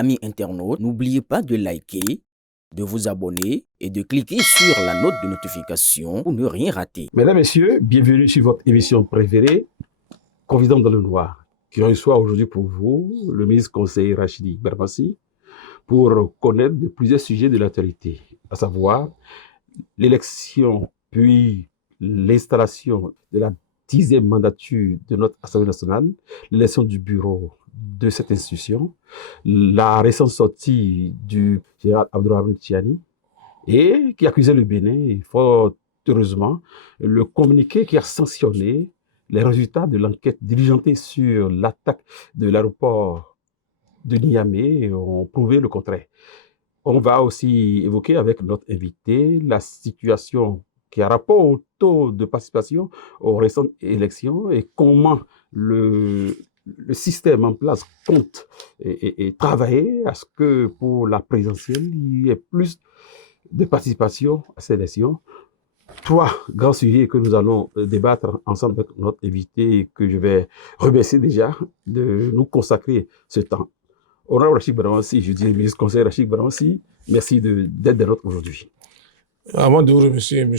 Amis internautes, n'oubliez pas de liker, de vous abonner et de cliquer sur la note de notification pour ne rien rater. Mesdames, Messieurs, bienvenue sur votre émission préférée, Confident dans le Noir, qui reçoit aujourd'hui pour vous le ministre conseiller Rachidi Barmassi pour connaître de plusieurs sujets de l'actualité, à savoir l'élection puis l'installation de la 10e mandature de notre Assemblée nationale, l'élection du bureau de cette institution, la récente sortie du général Abdourahmane Tiani, et qui accusait le Bénin, fort heureusement, le communiqué qui a sanctionné les résultats de l'enquête diligentée sur l'attaque de l'aéroport de Niamey ont prouvé le contraire. On va aussi évoquer avec notre invité la situation qui a rapport au taux de participation aux récentes élections et comment le système en place compte et travailler à ce que pour la présidentielle, il y ait plus de participation à ces élections. Trois grands sujets que nous allons débattre ensemble avec notre invité et que je vais remercier déjà de nous consacrer ce temps. Honorable Rachid Barmassi, je dis ministre conseiller Rachid Barmassi, merci d'être de notre aujourd'hui. Avant de vous remercier, M.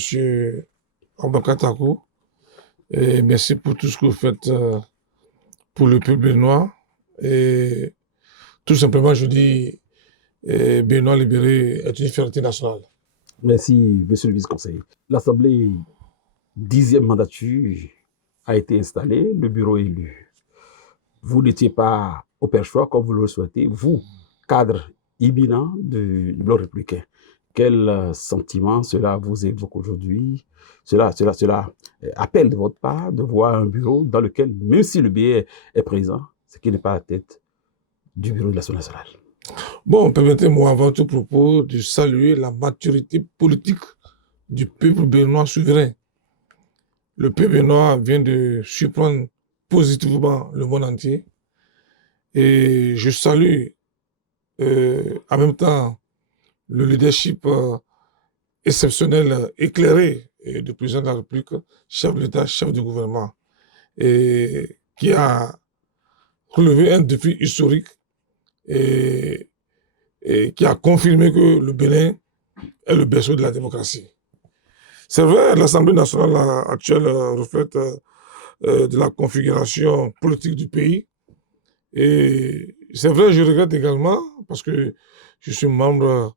Ambakatakou, et merci pour tout ce que vous faites pour le peuple béninois. Et tout simplement, je dis, Béninois libéré est une fierté nationale. Merci, monsieur le vice-conseiller. L'Assemblée 10e mandature a été installée, le bureau élu. Vous n'étiez pas au perchoir comme vous le souhaitez, vous, cadre imminent du bloc républicain. Quel sentiment cela vous évoque aujourd'hui? Cela appelle de votre part de voir un bureau dans lequel, même si le BA est présent, ce qui n'est pas à la tête du bureau de l'Assemblée nationale. Bon, permettez-moi avant tout propos de saluer la maturité politique du peuple béninois souverain. Le peuple béninois vient de surprendre positivement le monde entier. Et je salue en même temps le leadership exceptionnel, éclairé du président de la République, chef de l'État, chef du gouvernement, et qui a relevé un défi historique et qui a confirmé que le Bénin est le berceau de la démocratie. C'est vrai, l'Assemblée nationale actuelle reflète de la configuration politique du pays. Et c'est vrai, je regrette également, parce que je suis membre,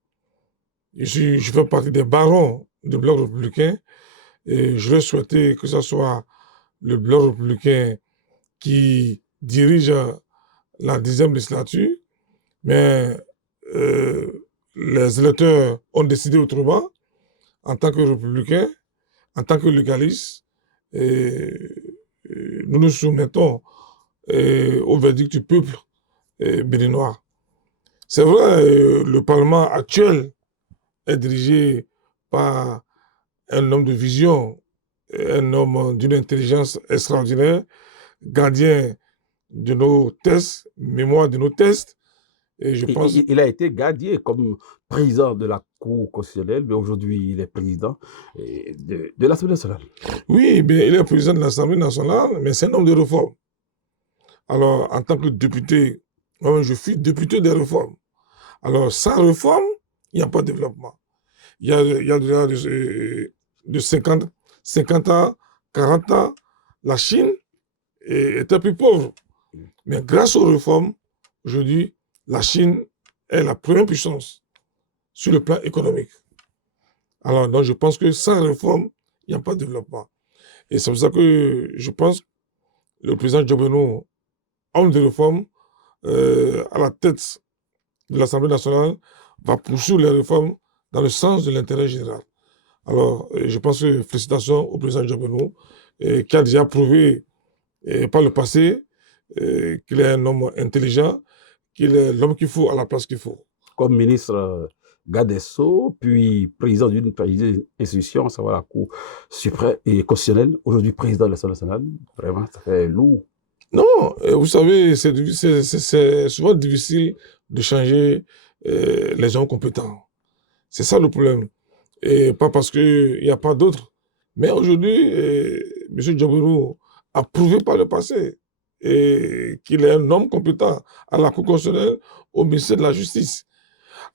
je fais partie des barons du Bloc républicain, et je vais souhaiter que ce soit le Bloc républicain qui dirige la 10e législature, mais les électeurs ont décidé autrement. En tant que républicains, en tant que légalistes, nous nous soumettons au verdict du peuple béninois. C'est vrai, le Parlement actuel est dirigé par un homme de vision, un homme d'une intelligence extraordinaire, gardien de nos tests, mémoire de nos tests. Et je pense... Il a été gardé comme président de la Cour constitutionnelle, mais aujourd'hui il est président de l'Assemblée nationale. Oui, bien, il est président de l'Assemblée nationale, mais c'est un homme de réforme. Alors, en tant que député, moi je suis député des réformes. Alors, sans réforme, il n'y a pas de développement. Il y a déjà de 50 ans, 40 ans, la Chine était plus pauvre. Mais grâce aux réformes, aujourd'hui, la Chine est la première puissance sur le plan économique. Alors, donc, je pense que sans réforme, il n'y a pas de développement. Et c'est pour ça que je pense que le président Djobeno, homme de réforme, à la tête de l'Assemblée nationale, va poursuivre les réformes dans le sens de l'intérêt général. Alors, je pense que félicitations au président Djobeno, qui a déjà prouvé par le passé qu'il est un homme intelligent, qu'il est l'homme qu'il faut à la place qu'il faut. Comme ministre garde des Sceaux, puis président d'une institution, à savoir la Cour suprême et constitutionnelle, aujourd'hui président de l'Assemblée nationale, vraiment, ça fait lourd. Non, vous savez, c'est souvent difficile de changer les gens compétents. C'est ça le problème. Et pas parce qu'il n'y a pas d'autres. Mais aujourd'hui, M. Djobeno a prouvé par le passé qu'il est un homme compétent à la Cour constitutionnelle, au ministère de la Justice.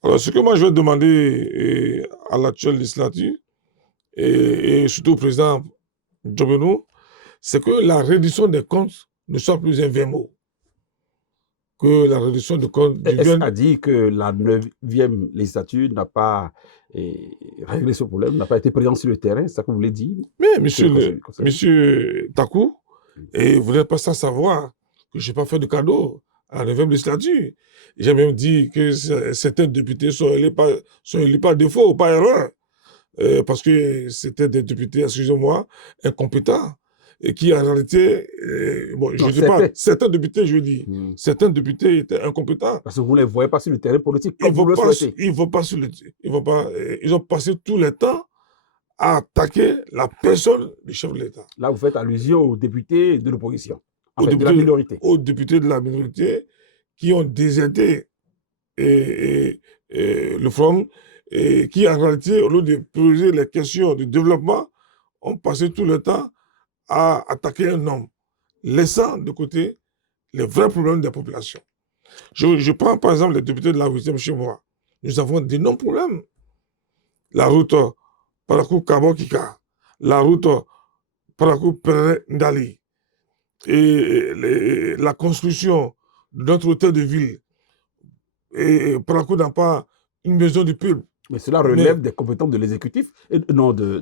Alors, ce que moi je vais demander à l'actuelle législature et surtout au président Djobeno, c'est que la reddition des comptes ne soit plus un vain mot. Que la reddition des comptes devienne... a dit que la 9e législature n'a pas réglé ce problème, n'a pas été présente sur le terrain, c'est ça que vous voulez dire? Mais monsieur Takou, et vous n'êtes pas sans savoir que je n'ai pas fait de cadeau à la 9e législature. J'ai même dit que certains députés sont élus par défaut, par erreur. Parce que c'était des députés, excusez-moi, incompétents, et qui en réalité, bon, je ne dis pas, certains députés, je dis, certains députés étaient incompétents. Parce que vous ne les voyez pas sur le terrain politique, comme vous le souhaitez. Ils ont passé tout le temps à attaquer la personne du chef de l'État. Là, vous faites allusion aux députés de l'opposition, de la minorité. Aux députés de la minorité qui ont déserté le Front, et qui en réalité, au lieu de poser les questions de développement, ont passé tout le temps à attaquer un homme, laissant de côté les vrais problèmes des populations. Je prends par exemple les députés de la 8e chez moi. Nous avons d'énormes problèmes. La route Parakou-Kabo-Kika, la route Parakou-Pere-Ndali, et la construction de notre hôtel de ville. Et Parakou n'a pas une maison du peuple. Mais cela relève des compétences de l'exécutif et non des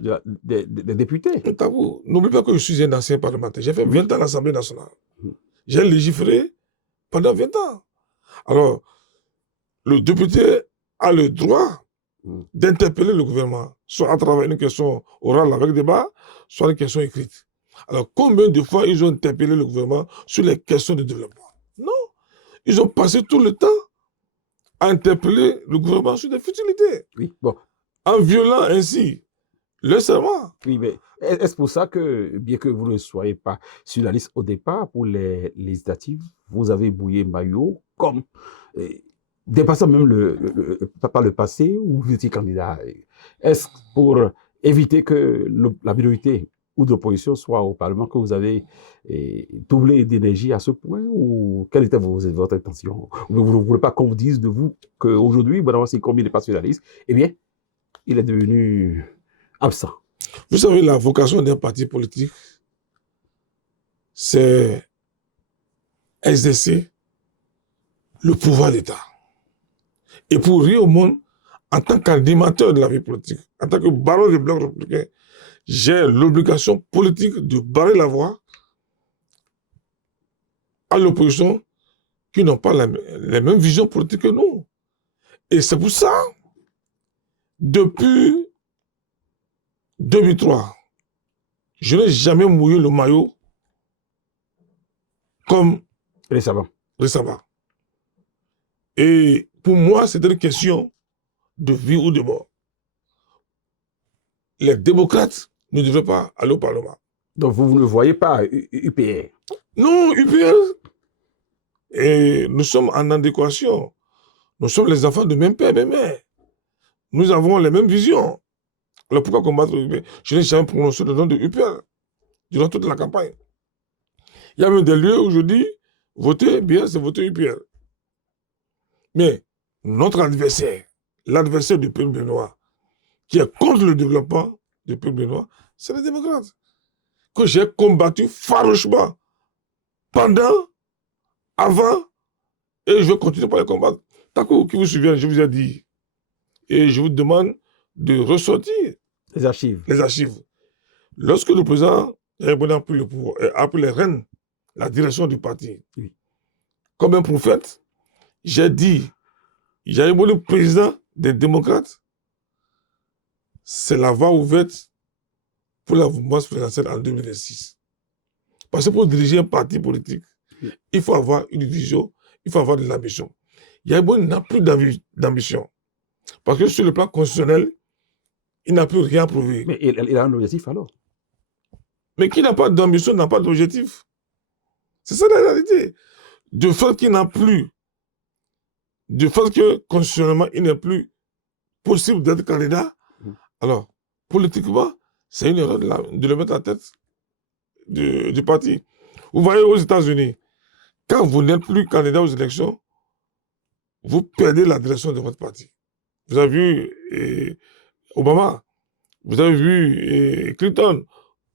députés. N'oublie pas que je suis un ancien parlementaire. J'ai fait 20 ans à l'Assemblée nationale. J'ai légiféré pendant 20 ans. Alors, le député a le droit d'interpeller le gouvernement, soit à travers une question orale avec débat, soit une question écrite. Alors, combien de fois ils ont interpellé le gouvernement sur les questions de développement? Non. Ils ont passé tout le temps à interpeller le gouvernement sur des futilités. Oui, bon. En violant ainsi le serment. Oui, mais est-ce pour ça que, bien que vous ne soyez pas sur la liste au départ pour les législatives, vous avez bouillé maillot comme, dépassant même par le passé où vous étiez candidat? Est-ce pour éviter que la minorité ou de l'opposition soit au Parlement que vous avez doublé d'énergie à ce point, ou quelle était votre intention? Vous ne voulez pas qu'on vous dise de vous qu'aujourd'hui, si comme il n'est pas sur la liste, eh bien, il est devenu absent. Vous savez, la vocation d'un parti politique, c'est exercer le pouvoir d'État. Et pour rien au monde, en tant qu'animateur de la vie politique, en tant que baron du Bloc républicain, j'ai l'obligation politique de barrer la voie à l'opposition qui n'ont pas les mêmes visions politiques que nous. Et c'est pour ça, depuis 2003, je n'ai jamais mouillé le maillot comme récemment. Et pour moi, c'est une question de vie ou de mort. Les démocrates ne devraient pas aller au Parlement. Donc vous ne voyez pas UPR? Non, UPR. Et nous sommes en adéquation. Nous sommes les enfants de même père, même mère. Nous avons les mêmes visions. Alors pourquoi combattre UPR? Je n'ai jamais prononcé le nom de UPR durant toute la campagne. Il y a même des lieux où je dis, voter bien, c'est voter UPR. Mais notre adversaire, l'adversaire du peuple béninois, qui est contre le développement du peuple béninois, c'est les démocrates. Que j'ai combattu farouchement pendant, avant, et je vais continuer par les combattre. Takou, qui vous souvient, je vous ai dit, et je vous demande de ressortir les archives. Lorsque le président a pris le pouvoir, a pris les rênes, la direction du parti, oui, comme un prophète, j'ai dit, j'ai le président des démocrates, c'est la voie ouverte pour la mouvance présidentielle en 2006. Parce que pour diriger un parti politique, il faut avoir une vision, il faut avoir de l'ambition. Yaïbo n'a plus d'ambition. Parce que sur le plan constitutionnel, il n'a plus rien prouvé. Mais il a un objectif alors? Mais qui n'a pas d'ambition n'a pas d'objectif. C'est ça la réalité. De fait qu'il n'a plus, de fait que constitutionnellement, il n'est plus possible d'être candidat, alors, politiquement, c'est une erreur de le mettre à tête du parti. Vous voyez aux États-Unis, quand vous n'êtes plus candidat aux élections, vous perdez la direction de votre parti. Vous avez vu Obama, vous avez vu Clinton,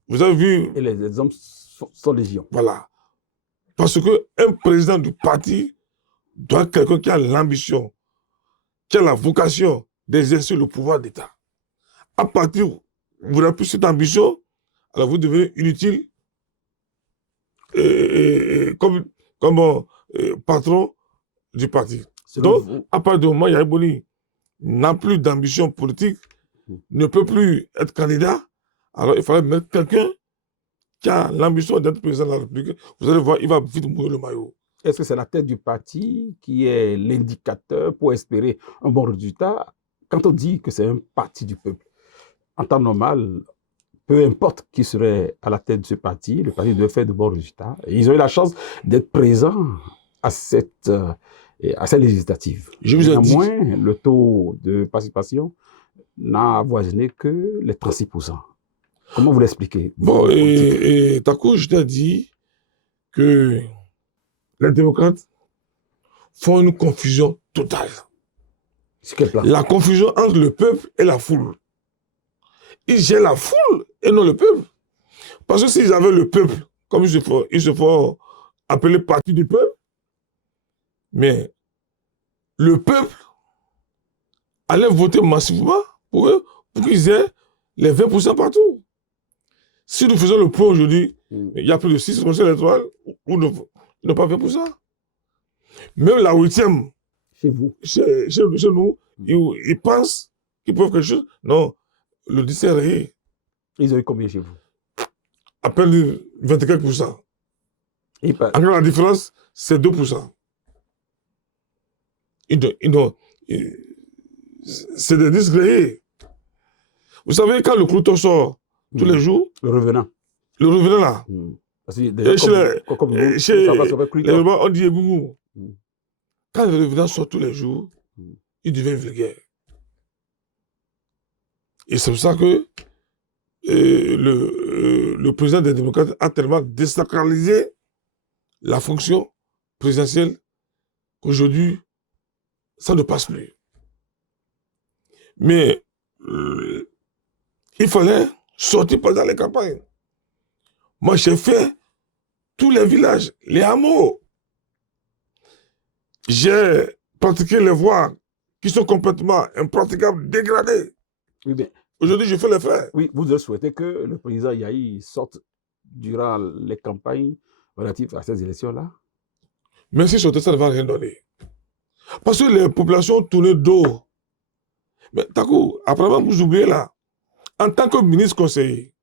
vous avez vu... Et les exemples sont légion. Voilà. Parce qu'un président du parti doit être quelqu'un qui a l'ambition, qui a la vocation d'exercer le pouvoir d'État. À partir où vous n'avez plus cette ambition, alors vous devenez inutile comme patron du parti. Donc, à partir du moment où Yahya Boni n'a plus d'ambition politique, ne peut plus être candidat, alors il fallait mettre quelqu'un qui a l'ambition d'être président de la République. Vous allez voir, il va vite mouiller le maillot. Est-ce que c'est la tête du parti qui est l'indicateur pour espérer un bon résultat quand on dit que c'est un parti du peuple? En temps normal, peu importe qui serait à la tête de ce parti, le parti devait faire de bons résultats. Et ils ont eu la chance d'être présents à cette législative. Je vous ai dit... Néanmoins, le taux de participation n'a avoisiné que les 36%. Comment vous l'expliquez? Bon, et Takou, je t'ai dit que les démocrates font une confusion totale. Sur quel plan? La confusion entre le peuple et la foule. Ils gèrent la foule et non le peuple. Parce que s'ils avaient le peuple, comme ils se font appeler parti du peuple, mais le peuple allait voter massivement pour eux, pour qu'ils aient les 20% partout. Si nous faisons le point aujourd'hui, il y a plus de 6 conseils électoraux où ils n'ont pas 20%. Même la 8e, chez vous, chez nous, ils pensent qu'ils peuvent quelque chose. Non, le 10 est rayé. Ils ont eu combien chez vous? À peine 24%. Alors la différence, c'est 2%. C'est des disques rayés. Vous savez, quand le clouton sort tous les jours, le revenant là, parce que déjà, chez les Urbains, on dit Gougou. Quand le revenant sort tous les jours, il devient vulgaire. Et c'est pour ça que le président des démocrates a tellement désacralisé la fonction présidentielle qu'aujourd'hui, ça ne passe plus. Mais il fallait sortir pendant les campagnes. Moi, j'ai fait tous les villages, les hameaux. J'ai pratiqué les voies qui sont complètement impraticables, dégradées. Oui, bien. Aujourd'hui, je fais les faits. Oui, vous avez souhaité que le président Yahi sorte durant les campagnes relatives à ces élections-là? Mais si sortait, ça ne va rien donner. Parce que les populations tournaient dos. Mais Takou, après vous oubliez là, en tant que ministre conseiller,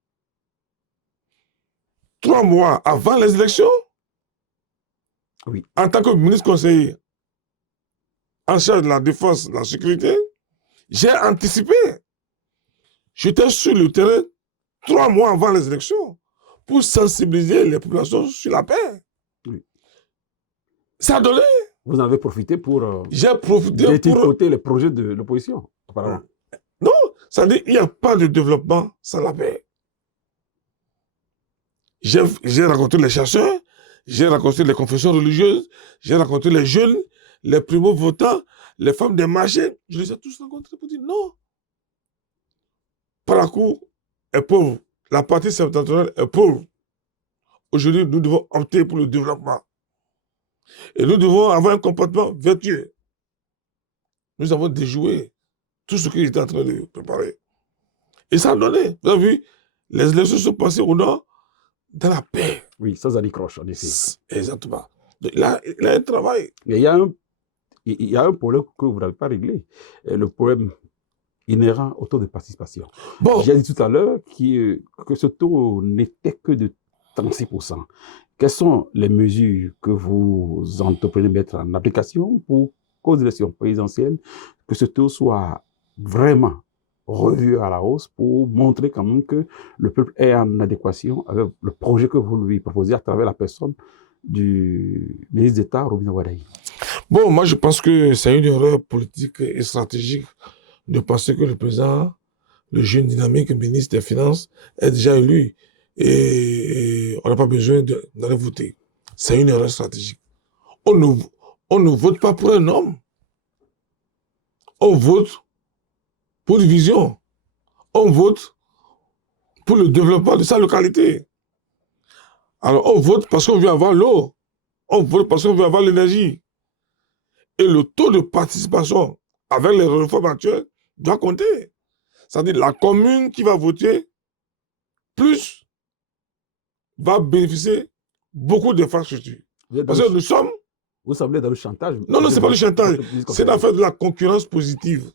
3 mois avant les élections, oui, en tant que ministre conseiller en charge de la défense, de la sécurité, j'ai anticipé. J'étais sur le terrain 3 mois avant les élections pour sensibiliser les populations sur la paix. Oui. Ça a donné. Vous en avez profité pour détricoter les projets de l'opposition, apparemment. Non, ça dit qu'il n'y a pas de développement sans la paix. J'ai rencontré les chasseurs, j'ai rencontré les confessions religieuses, j'ai rencontré les jeunes, les primo-votants, les femmes des marchés. Je les ai tous rencontrés pour dire non. Parakou est pauvre. La partie septentrionale est pauvre. Aujourd'hui, nous devons opter pour le développement. Et nous devons avoir un comportement vertueux. Nous avons déjoué tout ce qu'ils étaient en train de préparer. Et ça a donné. Vous avez vu, les élections sont passées au nord dans la paix. Oui, sans anicroche, en effet. Exactement. Donc, il a un travail. Mais il y a un problème que vous n'avez pas réglé. Le problème inhérent au taux de participation. Bon. J'ai dit tout à l'heure que ce taux n'était que de 36%. Quelles sont les mesures que vous entreprenez de mettre en application pour qu'aux élections présidentielles, que ce taux soit vraiment revu à la hausse pour montrer quand même que le peuple est en adéquation avec le projet que vous lui proposez à travers la personne du ministre d'État, Robinah Wadaï? Bon, moi je pense que c'est une erreur politique et stratégique de penser que le président, le jeune dynamique ministre des Finances, est déjà élu et on n'a pas besoin d'aller voter. C'est une erreur stratégique. On ne vote pas pour un homme, On vote pour une vision. On vote pour le développement de sa localité. Alors, on vote parce qu'on veut avoir l'eau. On vote parce qu'on veut avoir l'énergie. Et le taux de participation avec les réformes actuelles doit compter. C'est-à-dire la commune qui va voter plus va bénéficier beaucoup d'infrastructures. Parce que nous sommes... Vous semblez dans le chantage. Non, ce n'est pas le chantage. C'est l'affaire de la concurrence positive.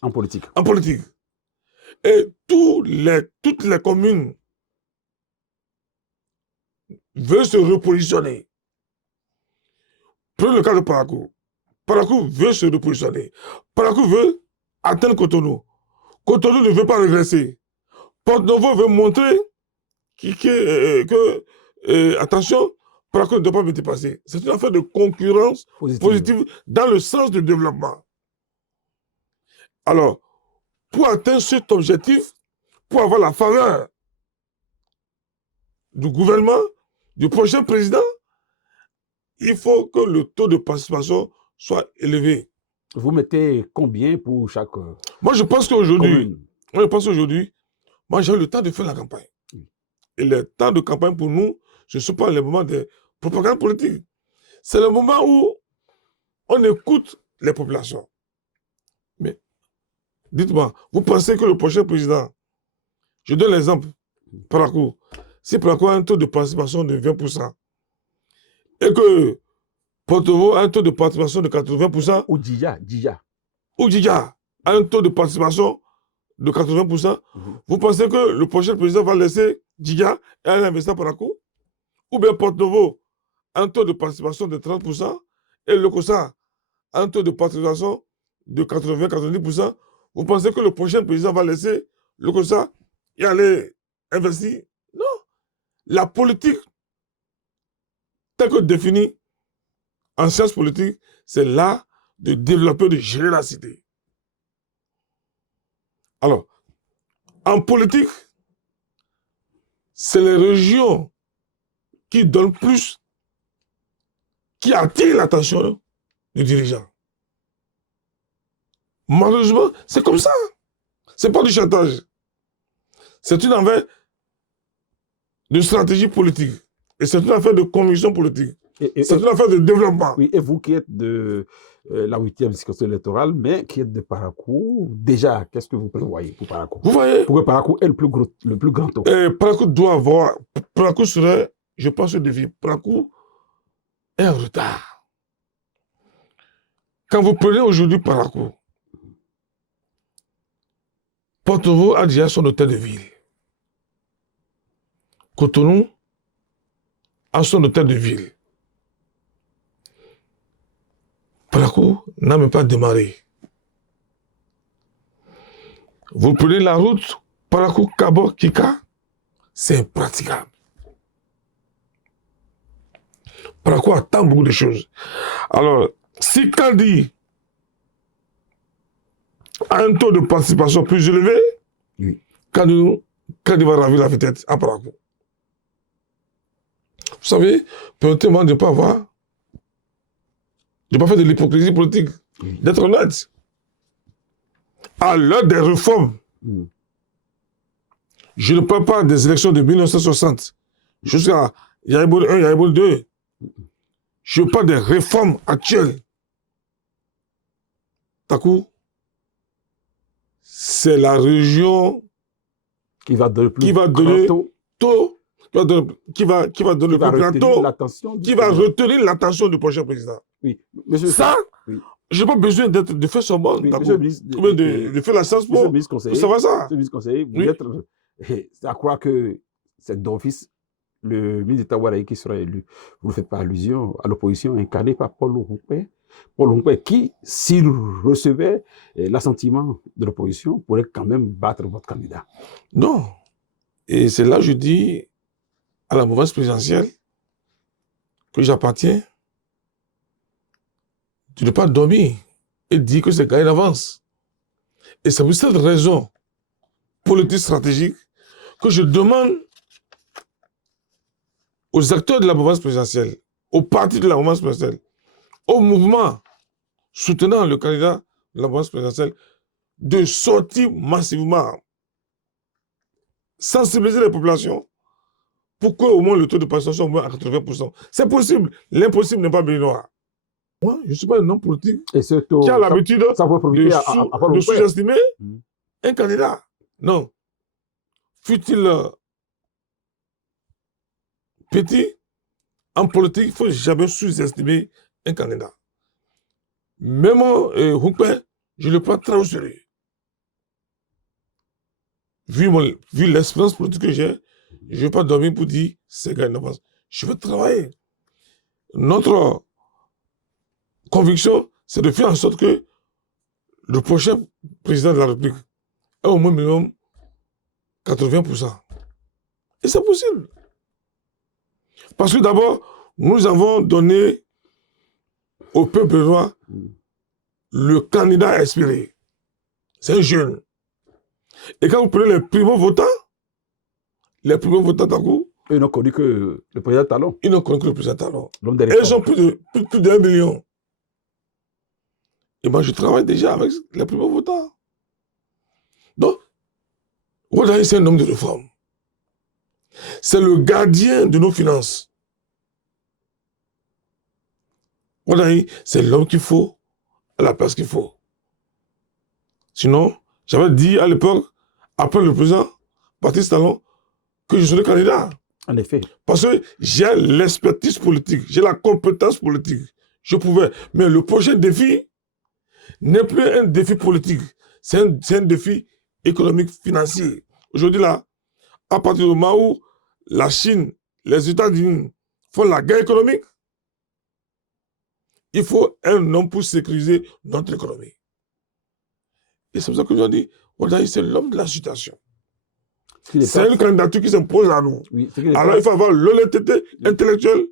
En politique. En politique. Et toutes les communes veulent se repositionner. Prenez le cas de Parakou. Parakou veut se repositionner. Parakou veut atteindre Cotonou. Cotonou ne veut pas régresser. Porte-Novo veut montrer que attention, Parakou ne doit pas me dépasser. C'est une affaire de concurrence positive dans le sens du développement. Alors, pour atteindre cet objectif, pour avoir la faveur du gouvernement, du prochain président, il faut que le taux de participation soit élevé. Vous mettez combien pour chaque Moi, je pense qu'aujourd'hui, moi, j'ai eu le temps de faire la campagne. Et le temps de campagne pour nous, ce ne sont pas les moments de propagande politique. C'est le moment où on écoute les populations. Mais, dites-moi, vous pensez que le prochain président, je donne l'exemple, Parakou, si Parakou a un taux de participation de 20%, et que Porto-Novo a un taux de participation de 80%, ou Djidja a un taux de participation de 80%, vous pensez que le prochain président va laisser Djidja et aller investir par Parakou? Ou bien Porto-Novo a un taux de participation de 30% et le COSA a un taux de participation de 80-90%, vous pensez que le prochain président va laisser le COSA et aller investir? Non. La politique, telle que définie en sciences politiques, c'est l'art de développer, de gérer la cité. Alors, en politique, c'est les régions qui donnent plus, qui attirent l'attention du dirigeant. Malheureusement, c'est comme ça. Ce n'est pas du chantage. C'est une affaire de stratégie politique. Et c'est une affaire de conviction politique. C'est une affaire de développement. Oui, et vous qui êtes de la 8e circonscription électorale, mais qui êtes de Parakou, déjà, qu'est-ce que vous prévoyez pour Parakou? Vous voyez? Pour que Parakou ait le plus grand taux. Parakou doit avoir... Parakou serait, je pense, au défi. Parakou est en retard. Quand vous prenez aujourd'hui Parakou, Porto-Novo a déjà son hôtel de ville. Cotonou a son hôtel de ville. Parakou n'a même pas démarré. Vous prenez la route Parakou-Kabo-Kika, c'est impraticable. Parakou attend beaucoup de choses. Alors, si Kandi a un taux de participation plus élevé, oui. Kandi va ravir la vedette à Parakou. Vous savez, permettez-moi de ne pas avoir, de ne pas faire de l'hypocrisie politique, d'être honnête. À l'heure des réformes, je ne parle pas des élections de 1960 jusqu'à Yaïboul 1, Yaïboul 2. Je parle des réformes actuelles. Takou, c'est la région qui va donner qui va donner retenir l'attention du prochain président. Oui. Monsieur, ça, oui. Je n'ai pas besoin de faire son monde, de faire la science pour savoir ça. Monsieur le vice-conseiller, vous êtes à croire que c'est d'office le ministre Tawaraï qui sera élu. Vous ne faites pas allusion à l'opposition incarnée par Paul Orumpé. Paul Orumpé qui, s'il recevait l'assentiment de l'opposition, pourrait quand même battre votre candidat. Non. Et c'est là que je dis à la mouvance présidentielle que j'appartiens de ne pas dormir et dire que c'est gagné d'avance. Et c'est pour cette raison politique stratégique que je demande aux acteurs de la mouvance présidentielle, aux partis de la mouvance présidentielle, au mouvement soutenant le candidat la mouvance présidentielle, de sortir massivement, sensibiliser les populations pour qu'au moins le taux de participation soit à 80%. C'est possible. L'impossible n'est pas béninois. Moi, je ne suis pas un homme politique Et ce taux, qui a l'habitude de sous-estimer un candidat. Non. Fut-il petit, en politique, il ne faut jamais sous-estimer un candidat. Même Hunkwe, je le prends très au sérieux. Vu l'expérience politique que j'ai, je ne vais pas dormir pour dire c'est gars d'avance. Je veux travailler. Notre conviction, c'est de faire en sorte que le prochain président de la République ait au moins minimum 80%. Et c'est possible. Parce que d'abord, nous avons donné au peuple béninois le candidat espéré. C'est un jeune. Et quand vous prenez les primo-votants d'un coup, ils n'ont connu que le président Talon. Ils n'ont connu que le président Talon. Et ils ont plus d'1 million. Et moi, je travaille déjà avec les primo-votants. Donc, Wadahi, c'est un homme de réforme. C'est le gardien de nos finances. Wadahi, c'est l'homme qu'il faut à la place qu'il faut. Sinon, j'avais dit à l'époque, après le président Patrice Talon, que je serais candidat. En effet. Parce que j'ai l'expertise politique, j'ai la compétence politique. Je pouvais. Mais le prochain défi n'est plus un défi politique. C'est un défi économique, financier. Aujourd'hui, là, à partir du moment où la Chine, les États-Unis font la guerre économique, il faut un homme pour sécuriser notre économie. Et c'est pour ça que je dis, Wadahi, c'est l'homme de la situation. C'est une candidature qui s'impose à nous. Oui, alors il faut avoir l'honnêteté intellectuelle,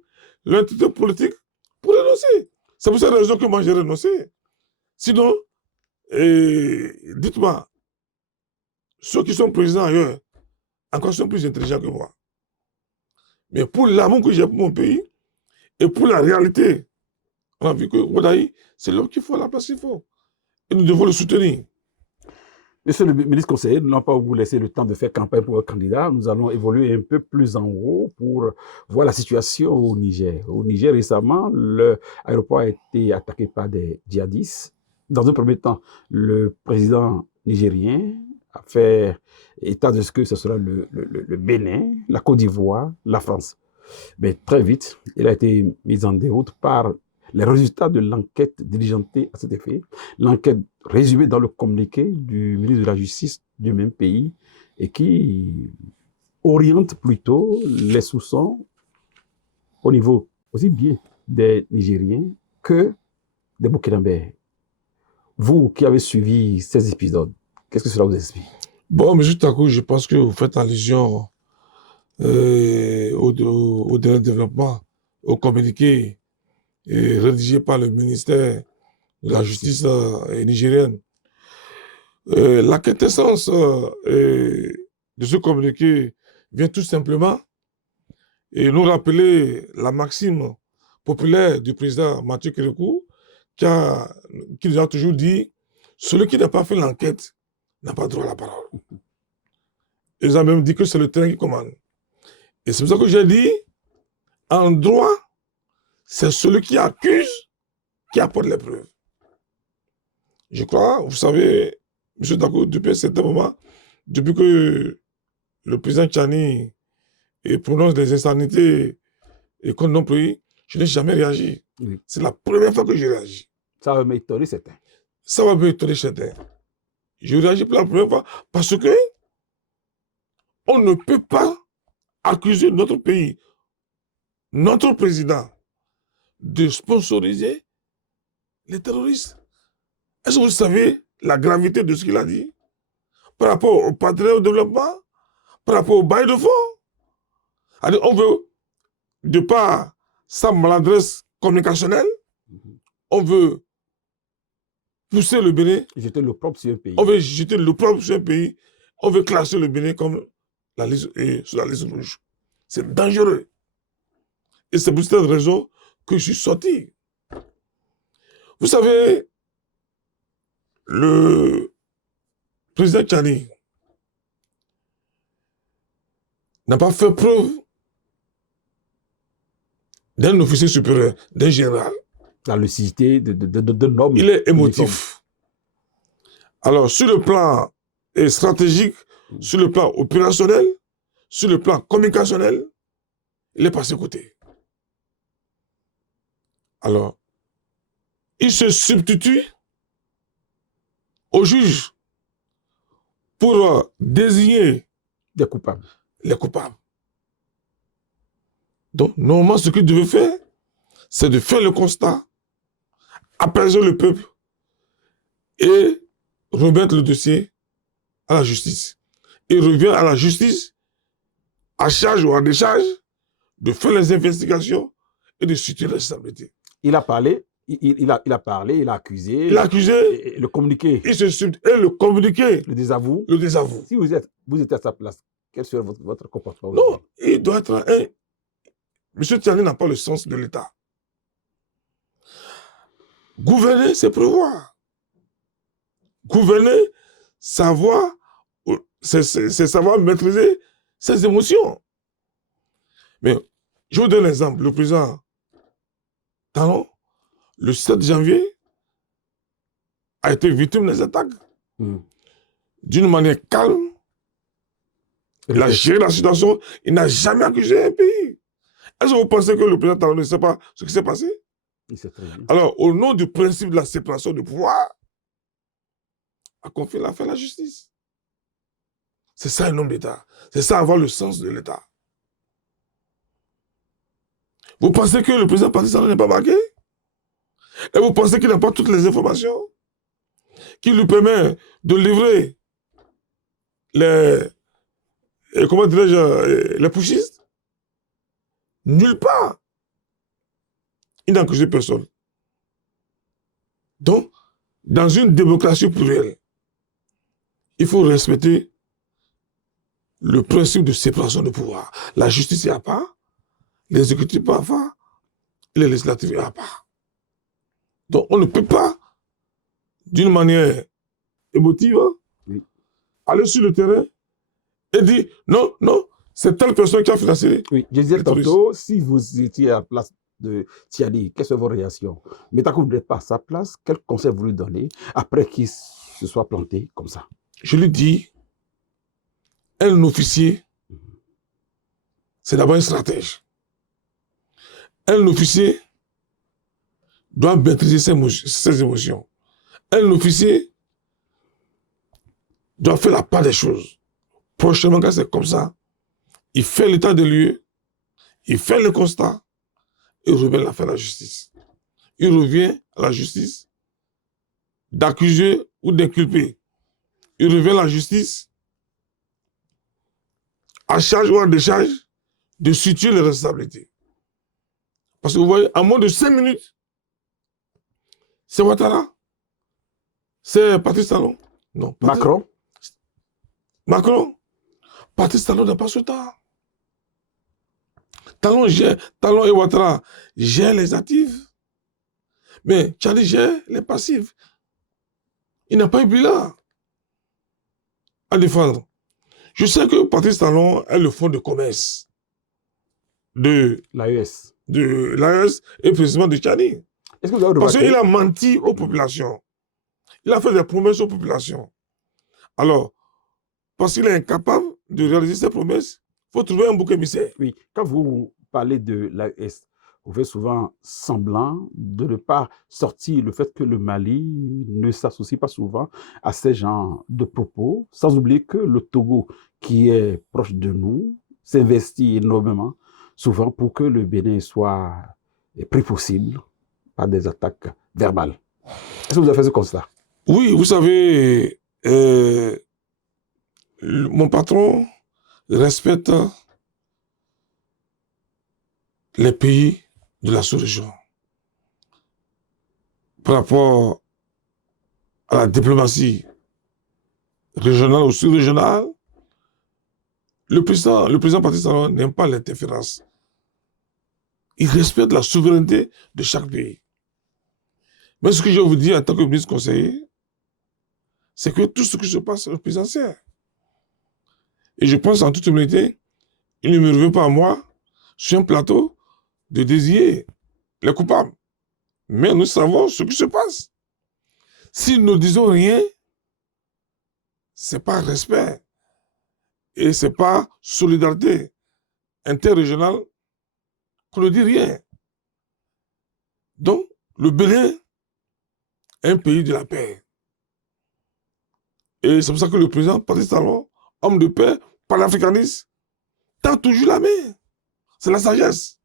l'honnêteté politique pour renoncer. C'est pour cette raison que moi j'ai renoncé. Sinon, dites-moi, ceux qui sont présidents ailleurs, encore sont plus intelligents que moi. Mais pour l'amour que j'ai pour mon pays et pour la réalité, on a vu que Wadahi, c'est l'homme qu'il faut à la place qu'il faut. Et nous devons le soutenir. Monsieur le ministre conseiller, nous n'allons pas vous laisser le temps de faire campagne pour un candidat. Nous allons évoluer un peu plus en haut pour voir la situation au Niger. Au Niger, récemment, l'aéroport a été attaqué par des djihadistes. Dans un premier temps, le président nigérien a fait état de ce que ce sera le Bénin, la Côte d'Ivoire, la France. Mais très vite, il a été mis en déroute par les résultats de l'enquête diligentée à cet effet, l'enquête résumée dans le communiqué du ministre de la Justice du même pays et qui oriente plutôt les soupçons au niveau aussi bien des Nigériens que des Burkinabés. Vous qui avez suivi ces épisodes, qu'est-ce que cela vous explique? Bon, M. Takou, je pense que vous faites allusion au dernier développement, au communiqué rédigé par le ministère de la Justice nigérienne. La quintessence de ce communiqué vient tout simplement nous rappeler la maxime populaire du président Mathieu Kérékou qui nous a toujours dit « Celui qui n'a pas fait l'enquête n'a pas droit à la parole ». Ils ont même dit que c'est le terrain qui commande. Et c'est pour ça que j'ai dit, en droit, c'est celui qui accuse qui apporte les preuves. Je crois, vous savez, M. Dakou, depuis un certain moment, depuis que le président Tchani prononce des insanités contre notre pays, je n'ai jamais réagi. Oui. C'est la première fois que j'ai réagi. Ça va m'étonner certains. Ça va m'étonner certains. Je réagis pour la première fois parce que on ne peut pas accuser notre pays, notre président, de sponsoriser les terroristes. Est-ce que vous savez la gravité de ce qu'il a dit par rapport au partenariat au développement, par rapport au bail de fonds? On veut, de par sa maladresse communicationnelle, on veut pousser le Bénin. Jeter l'opprobre sur un pays. On veut jeter l'opprobre sur un pays. On veut classer le Bénin comme sur la liste rouge. C'est dangereux. Et c'est pour cette raison que je suis sorti. Vous savez, le président Tchani n'a pas fait preuve d'un officier supérieur, d'un général. La lucidité d'un homme. Il est émotif. Alors, sur le plan stratégique, sur le plan opérationnel, sur le plan communicationnel, il est passé côté. Alors, il se substitue au juge pour désigner des coupables. Les coupables. Donc, normalement, ce qu'il devait faire, c'est de faire le constat, apaiser le peuple et remettre le dossier à la justice. Il revient à la justice, à charge ou en décharge, de faire les investigations et de situer la responsabilité. Il a parlé, il a parlé, il a accusé. Il a accusé. Et le communiqué. Et le communiqué. Le désavoue. Le désavoue. Si vous êtes à sa place, quel serait votre comportement? Non, il doit être un... M. Tchani n'a pas le sens de l'État. Gouverner, c'est prévoir. Gouverner, savoir, c'est savoir maîtriser ses émotions. Mais je vous donne un exemple. Le président Talon, le 7 janvier, a été victime des attaques. D'une manière calme. Il a géré la situation. Il n'a jamais accusé un pays. Est-ce que vous pensez que le président Talon ne sait pas ce qui s'est passé? Il sait très bien. Alors, au nom du principe de la séparation du pouvoir, a confié l'affaire à la justice. C'est ça un homme d'État. C'est ça avoir le sens de l'État. Vous pensez que le président Patrice Talon n'est pas marqué? Et vous pensez qu'il n'a pas toutes les informations qui lui permettent de livrer comment dirais-je, les pushistes? Nulle part. Il n'a accusé personne. Donc, dans une démocratie plurielle, il faut respecter le principe de séparation de pouvoir. La justice est à part, l'exécutif est à part, et le législatif est à part. Donc, on ne peut pas, d'une manière émotive, aller sur le terrain et dire non, non, c'est telle personne qui a financé. Oui, je disais tantôt, si vous étiez à la place de Tchani, quelles sont vos réactions? Mais tant que vous n'êtes pas à sa place, quel conseil vous lui donnez après qu'il se soit planté comme ça? Je lui dis, un officier, c'est d'abord un stratège. Un officier doit maîtriser ses émotions. Un officier doit faire la part des choses. Prochainement, quand c'est comme ça, il fait l'état des lieux, il fait le constat, et remet l'affaire à la justice. Il revient à la justice d'accuser ou d'inculper. Il revient à la justice à charge ou en décharge de situer les responsabilités. Parce que vous voyez, en moins de 5 minutes, c'est Ouattara, c'est Patrice Talon. Non, Macron. Macron. Patrice Talon n'a pas ce temps. Talon et Ouattara gèrent les actifs. Mais Tchani gère les passifs. Il n'a pas eu bilan à défendre. Je sais que Patrice Talon est le fonds de commerce de l'AES. Et précisément de Tchani. Est-ce que vous avez Parce qu'il a menti aux populations. Il a fait des promesses aux populations. Alors, parce qu'il est incapable de réaliser ses promesses, il faut trouver un bouc émissaire. Oui, quand vous parlez de l'AES, vous faites souvent semblant de ne pas sortir le fait que le Mali ne s'associe pas souvent à ces genres de propos, sans oublier que le Togo, qui est proche de nous, s'investit énormément, souvent pour que le Bénin soit pris possible par des attaques verbales. Est-ce que vous avez fait ce constat? Oui, vous savez, mon patron respecte les pays de la sous-région par rapport à la diplomatie régionale ou sous-régionale. Le président Patrice Talon n'aime pas l'interférence. Il respecte la souveraineté de chaque pays. Mais ce que je vous dis en tant que ministre conseiller, c'est que tout ce qui se passe, le président sait. Et je pense en toute humilité, il ne me revient pas à moi, sur un plateau, de désigner les coupables. Mais nous savons ce qui se passe. Si nous ne disons rien, ce n'est pas respect. Et ce n'est pas solidarité interrégionale qu'on ne dit rien. Donc, le Bénin est un pays de la paix. Et c'est pour ça que le président Patrice Talon, homme de paix, panafricaniste, tend toujours la main. C'est la sagesse.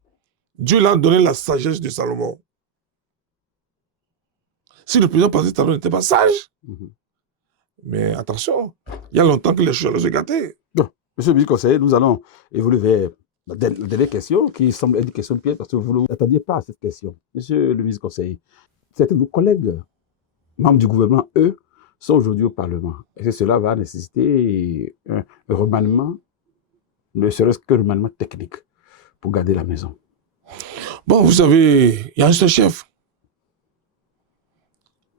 Dieu l'a donné la sagesse de Salomon. Si le président Patrice Talon n'était pas sage, mais attention, il y a longtemps que les choses se gâtaient. Donc, monsieur le ministre conseiller, nous allons évoluer vers la dernière question, qui semble être une question piège, parce que vous n'attendiez pas à cette question. Monsieur le ministre conseiller, certains de vos collègues, membres du gouvernement, eux, sont aujourd'hui au Parlement. Est-ce que cela va nécessiter un remaniement, ne serait-ce qu'un remaniement technique, pour garder la maison? Bon, vous savez, il y a un seul chef.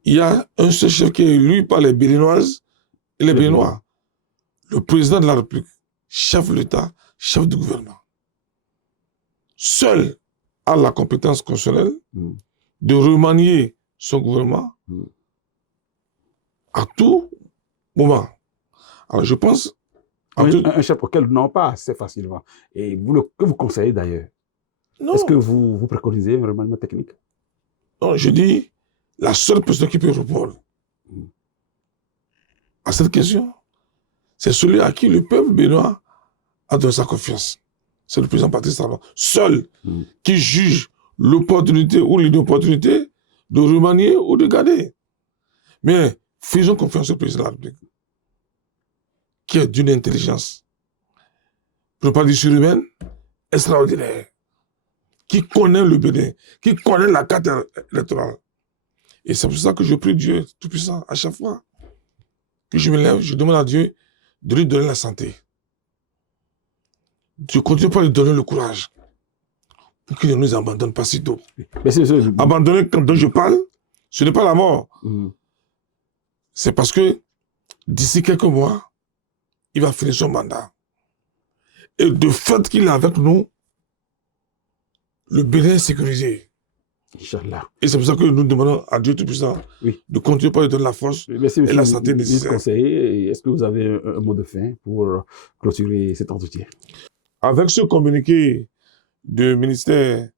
Il y a un seul chef qui est élu par les Béninoises et les Béninois. Le président de la République, chef de l'État, chef du gouvernement. Seul a la compétence constitutionnelle de remanier son gouvernement à tout moment. Alors je pense... Un chef auquel nous n'avons pas assez facilement. Et que vous conseillez d'ailleurs? Est-ce que vous préconisez un remaniement technique? Non, je dis, la seule personne qui peut répondre à cette question, c'est celui à qui le peuple béninois a donné sa confiance. C'est le président Patrice Talon. Seul qui juge l'opportunité ou l'inopportunité de remanier ou de garder. Mais faisons confiance au président de la République, qui est d'une intelligence, pour ne pas dire surhumaine, extraordinaire, qui connaît le Bénin, qui connaît la carte électorale. Et c'est pour ça que je prie Dieu Tout-Puissant à chaque fois que je me lève, je demande à Dieu de lui donner la santé. Je continue pas à lui donner le courage pour qu'il ne nous abandonne pas si tôt. Abandonner quand je parle, ce n'est pas la mort. C'est parce que d'ici quelques mois, il va finir son mandat. Et de fait qu'il est avec nous, le Bénin est sécurisé. Inch'Allah. Et c'est pour ça que nous demandons à Dieu Tout-Puissant de continuer par lui donner la force et la santé nécessaire. Est-ce que vous avez un mot de fin pour clôturer cet entretien? Avec ce communiqué du ministère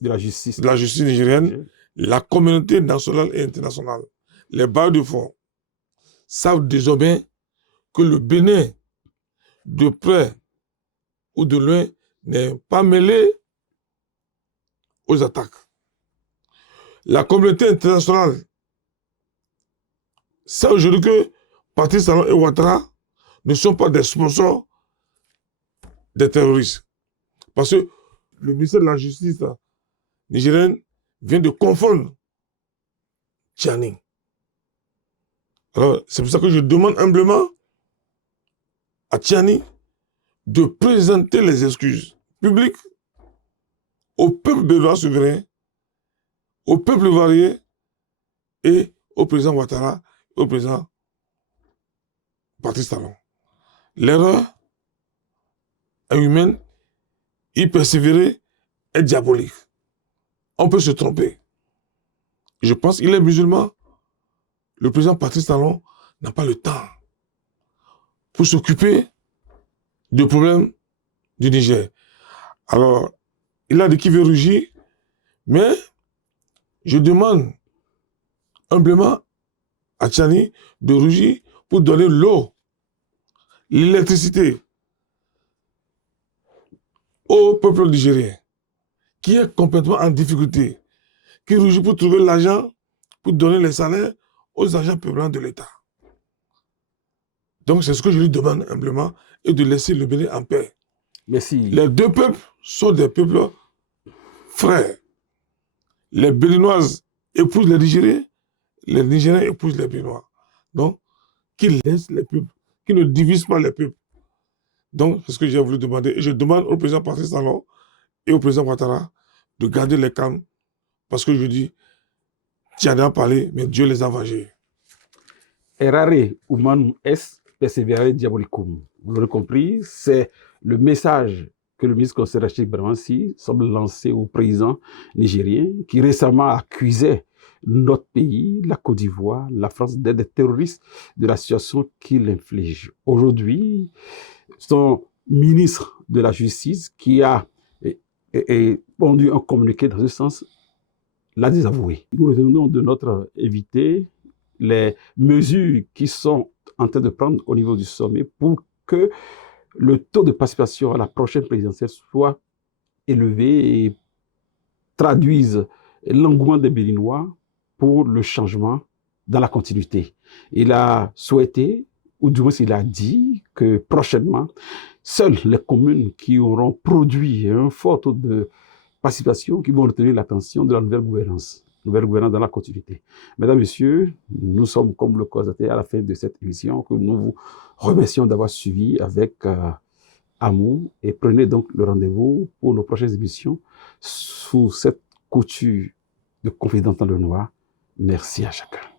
de la Justice nigérienne, la communauté nationale et internationale, les bailleurs de fonds, savent désormais que le Bénin, de près ou de loin, n'est pas mêlé aux attaques. La communauté internationale sait aujourd'hui que Patrice Talon et Ouattara ne sont pas des sponsors des terroristes. Parce que le ministère de la Justice nigérienne vient de confondre Tchani. Alors, c'est pour ça que je demande humblement à Tchani de présenter les excuses publiques au peuple béninois souverain, au peuple varié et au président Ouattara et au président Patrice Talon. L'erreur est humaine, y persévérer est diabolique. On peut se tromper. Je pense qu'il est musulman. Le président Patrice Talon n'a pas le temps pour s'occuper des problèmes du Niger. Alors, il a dit qu'il veut rugir, mais je demande humblement à Tchani de rugir pour donner l'eau, l'électricité au peuple nigérien, qui est complètement en difficulté, qui rugit pour trouver l'argent, pour donner les salaires aux agents publics de l'État. Donc c'est ce que je lui demande humblement, et de laisser le Bénin en paix. Merci. Les deux peuples sont des peuples frères. Les Béninoises épousent les Nigériens épousent les Béninois. Donc, qu'ils laissent les peuples, qu'ils ne divisent pas les peuples. Donc, c'est ce que j'ai voulu demander. Et je demande au président Patrice Talon et au président Ouattara de garder les calmes. Parce que je dis, tu en as parlé, mais Dieu les a vengés. Errare humanum est, perseverare diabolicum. Vous l'aurez compris, c'est le message que le ministre conseil Rachid Bermansi semble lancer au président nigérien qui récemment accusait notre pays, la Côte d'Ivoire, la France, d'être des terroristes de la situation qu'il inflige. Aujourd'hui, son ministre de la Justice qui a pondu un communiqué dans ce sens l'a désavoué. Nous retenons de notre invité les mesures qui sont en train de prendre au niveau du sommet pour que le taux de participation à la prochaine présidentielle soit élevé et traduise l'engouement des Béninois pour le changement dans la continuité. Il a souhaité, ou du moins il a dit, que prochainement, seules les communes qui auront produit un fort taux de participation qui vont retenir l'attention de la nouvelle gouvernance dans la continuité. Mesdames, Messieurs, nous sommes, comme le constaté à la fin de cette émission, que nous vous remercions d'avoir suivi avec amour et prenez donc le rendez-vous pour nos prochaines émissions sous cette couture de Confidence dans le Noir. Merci à chacun.